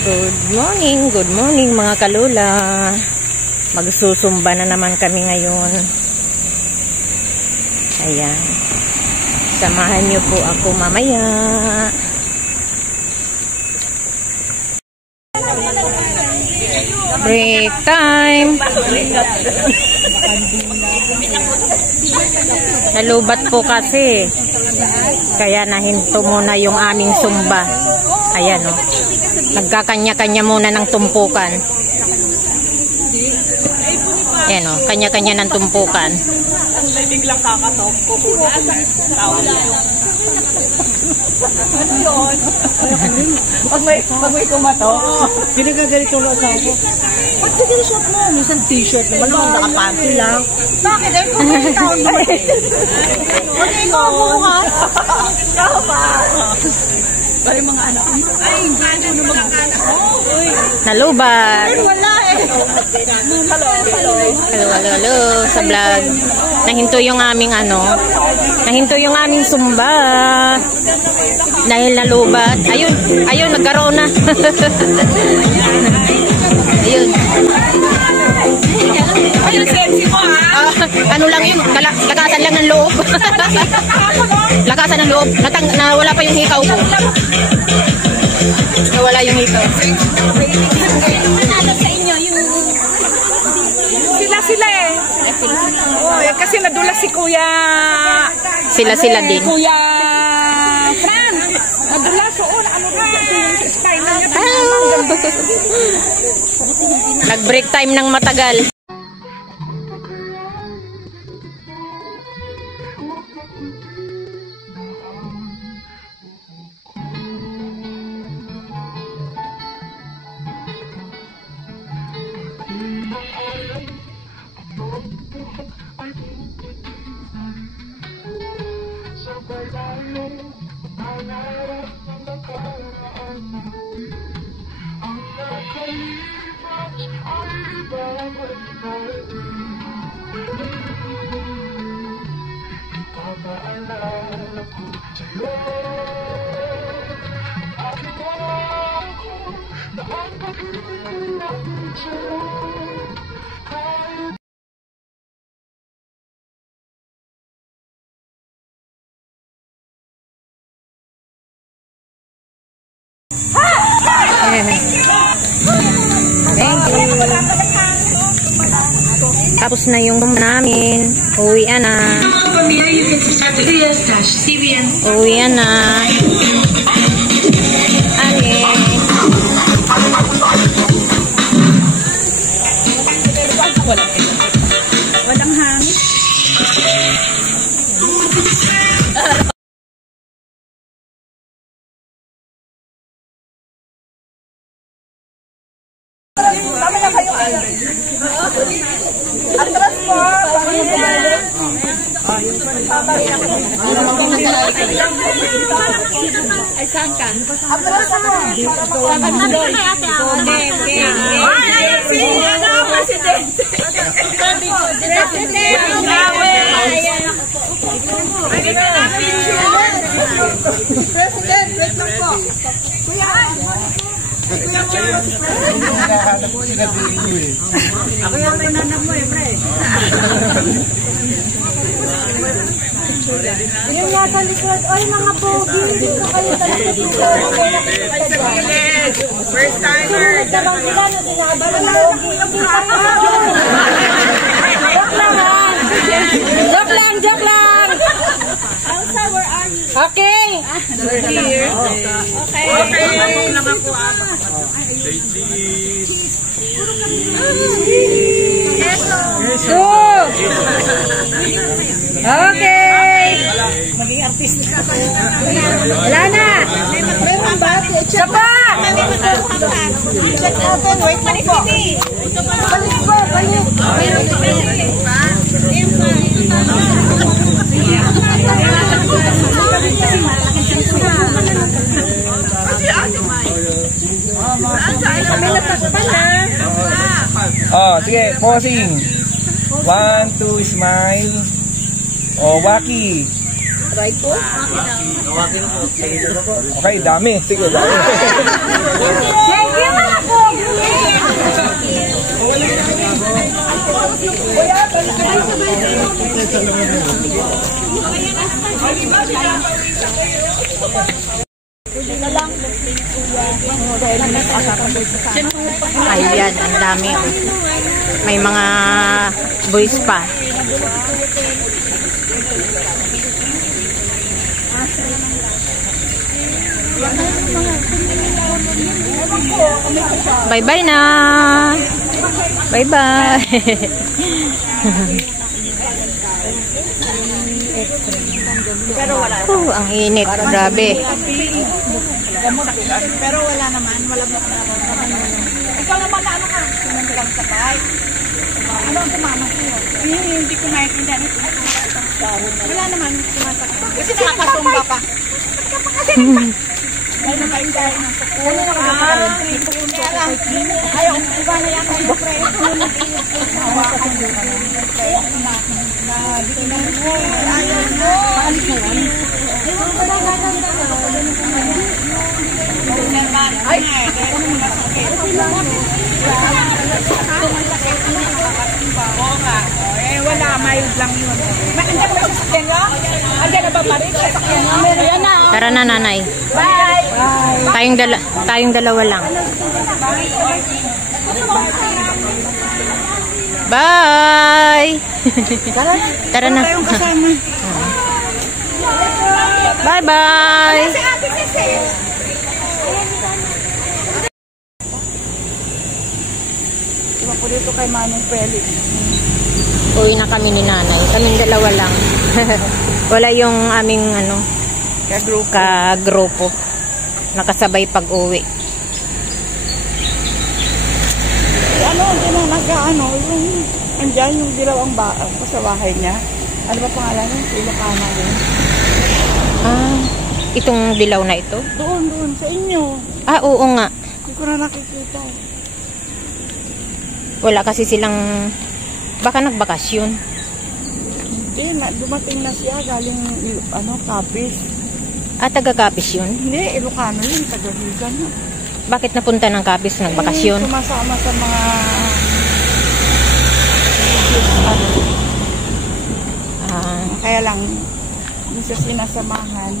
Good morning mga kalula. Magsusumba na naman kami ngayon. Ayan. Samahan niyo po ako mamaya. Break time. Nalubat po kasi. Kaya nahinto muna yung aming sumba. Ayan o. Nagkakanya-kanya muna ng tumpukan. Ayan o. Kanya-kanya ng tumpukan. Biglang kakatok. Kukunan. Tawal yung... Pag may kumatok, pinagagalito lang sa ako. Ba't ka din-shot mo? Minsan t-shirt naman naman, nakapanty lang. Bakit? Ay, kung may taon naman. Huwag na ikaw mo ka. Ikaw pa. Bali mga anak. Ay, hindi mo magkakanak. Nalubat. Wala eh. Hello sa vlog. Nahinto yung aming nahinto yung aming sumba. Dahil nalubat. Ayun, nagkaroon na. Ayun. Ayun, sexy mo ha. Ano lang yun, lakasan lang ng loob. Lakasan ng loob. Nawala pa yung hikaw ko. Nawala yung hikaw. Ano sa inyo yung... Sila eh. Oh, kasi nadulas si Kuya... Sila din. Kuya Fran. Nadulas. Ano ba? Spine na niya. Nag-break time ng matagal. Tapos na yung namin. Uwian na. Uwian na. Walang hangin. Tama na kayo. Atras po. Ay, saan ka? Atras po. Sabi na kay ate ako. Ay, si Presidente. Presidente. President, wait lang po. Kuya, hinahanap ko sinabihin nyo eh. ako yung nanam mo eh, pre. Yung nasa likod, oy mga pogi, dito kayo talaga dito. First timer. Sunod na bang sila na dinabal ang pogi? Joke lang, joke lang. Elsa, where are you? Okay. We're here. Okay. Mabok lang ako. Okay. Maging artista. Wala na. Meron ba? Isa pa. Check natin, wait lang po. Balik po, balik. Oh, sige, posing. 1, 2, smile. Oh, waki. Right po? Okay, dami. Sige, dami. Thank you! Ayan, ang dami. Oh. May mga boys pa. Bye-bye na. Bye-bye. Ang init. Grabe. Pero wala naman. Wala naman. Ikaw naman na ano ka? Sinandigang sabay. Ano ang kumama sa'yo? Hindi ko maintindihan. Wala naman. Kasi nakakasumba pa. Dahil na maintindihan ng sakul. Ayaw, iba na yan. Ayaw, pre. Ay, wala, mild lang yun. Andiyan ba yung sasakyan nyo? Andiyan na ba pa rin sasakyan nyo? Ayan na. Tara na, nanay. Bye! Tayong dalawa lang. Bye! Tara na. Tayong kasama. Bye-bye! Si Ate Sisi. Iba po dito kay Manong Felix. Uwi na kami ni nanay. Kaming dalawa lang. Wala yung aming ka-grupo. Nakasabay pag-uwi. Hindi na yung andyan yung dilaw ang sa bahay niya. Ano ba pangalan niya? Ilocana din. Itong dilaw na ito? Doon, sa inyo. Oo nga. Hindi ko na nakikita. Wala kasi silang, baka nagbakasyon. Hindi, dumating na siya galing, Capiz. Taga-Capiz yun? Hindi, Ilocano yun, taga-Higan. Bakit napunta ng Capiz, nagbakasyon? Sumasama sa mga kaya lang, hindi siya sinasamahan.